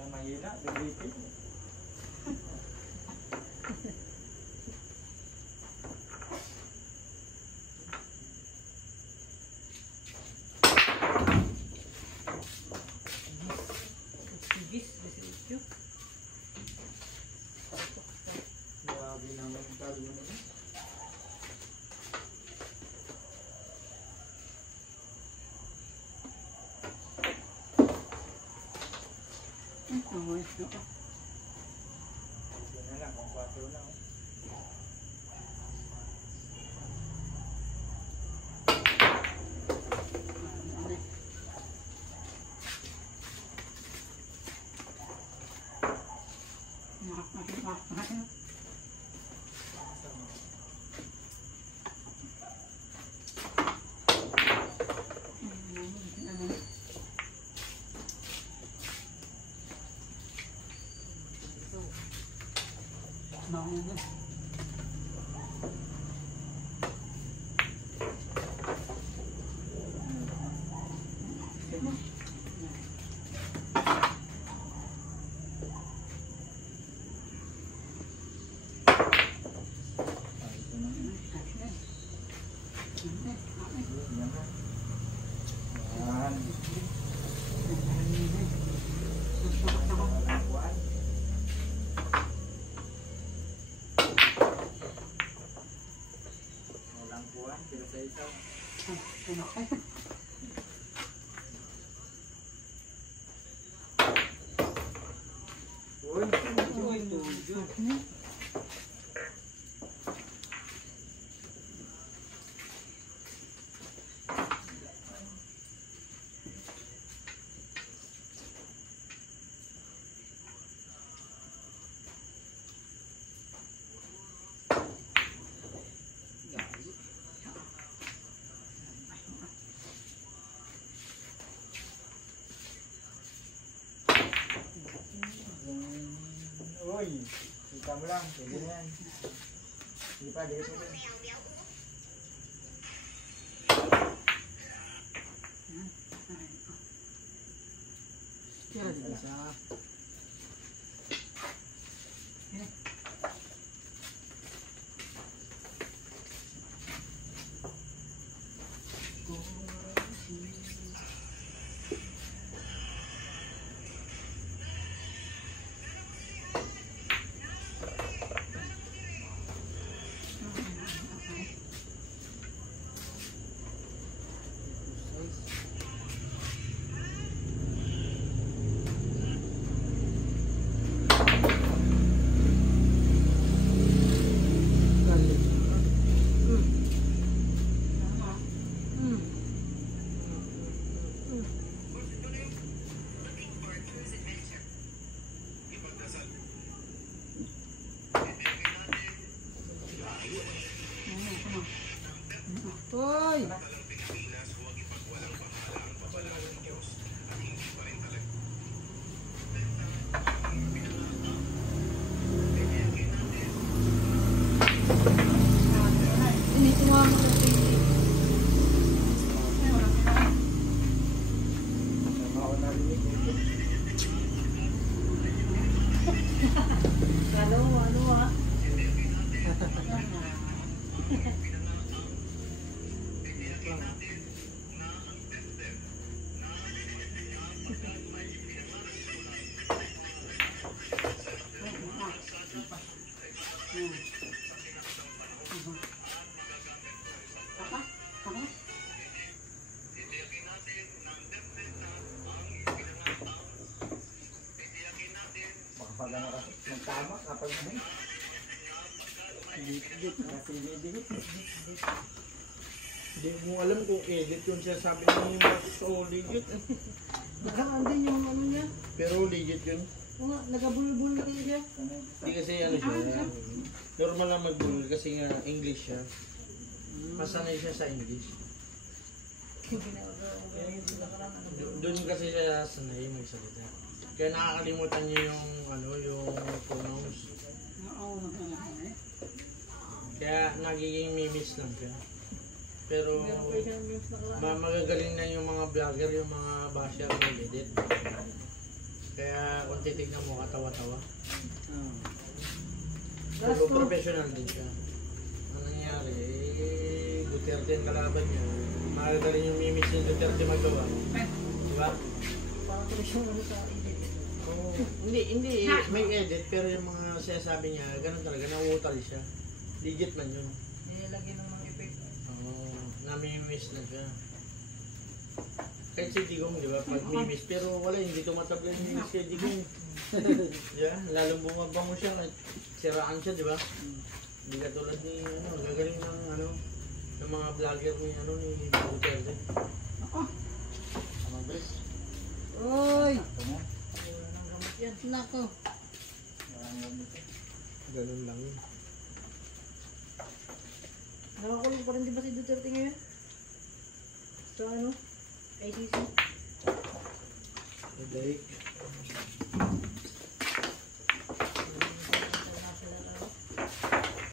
Sa mahina, dibipin. Grabe naman yung talo mo na. Yan na lang, kung 4 na. Uy, kita mo lang, pwede na yan. Hindi pa, dito rin. Isa. Hoy! Ini semua Magtama kapag ano. Hindi mo alam kung edit yung sinasabi ng so legit. Nakaan din yung ano niya. Pero legit yun. Oo, nagabulbul na rin siya. Hindi kasi ano siya. Normal lang magbulol kasi nga English siya. Masanay siya sa English. Doon kasi siya sanay magsalita. Kaya nakakalimutan niyo yung ano, yung pronouns. Kaya nagiging mimis lang siya. Pero magagaling na yung mga vlogger, yung mga basher na edit. Kaya pag titignan mo, katawa-tawa. Last Pero ko. professional din siya. Ang nangyari, Duterte ang kalaban niya. Mahalaga rin yung mimis ni Duterte magawa. Di ba? Parang ko siyang ano sa edit. Oo. Hindi. May edit, pero yung mga sinasabi niya, ganun talaga, nauutal siya. Legit man yun. Nilagyan ng mga effect. Oo. Namimiss na siya. Kahit si Digong, di ba? Pag mimis, pero wala, hindi tumatabla yung mimis kay Digong. Diba? Lalong bumabango siya kahit siraan siya, di ba? Hindi katulad ni, gagaling ng mga vlogger ni, ni Duterte. Amang bes. Oy! Ito mo. Wala nang gamot yan. Nako. Marang gamit. Ganun lang yun. Nakakulong pa rin di ba si Duterte ngayon? Sa ano? ICC? Like,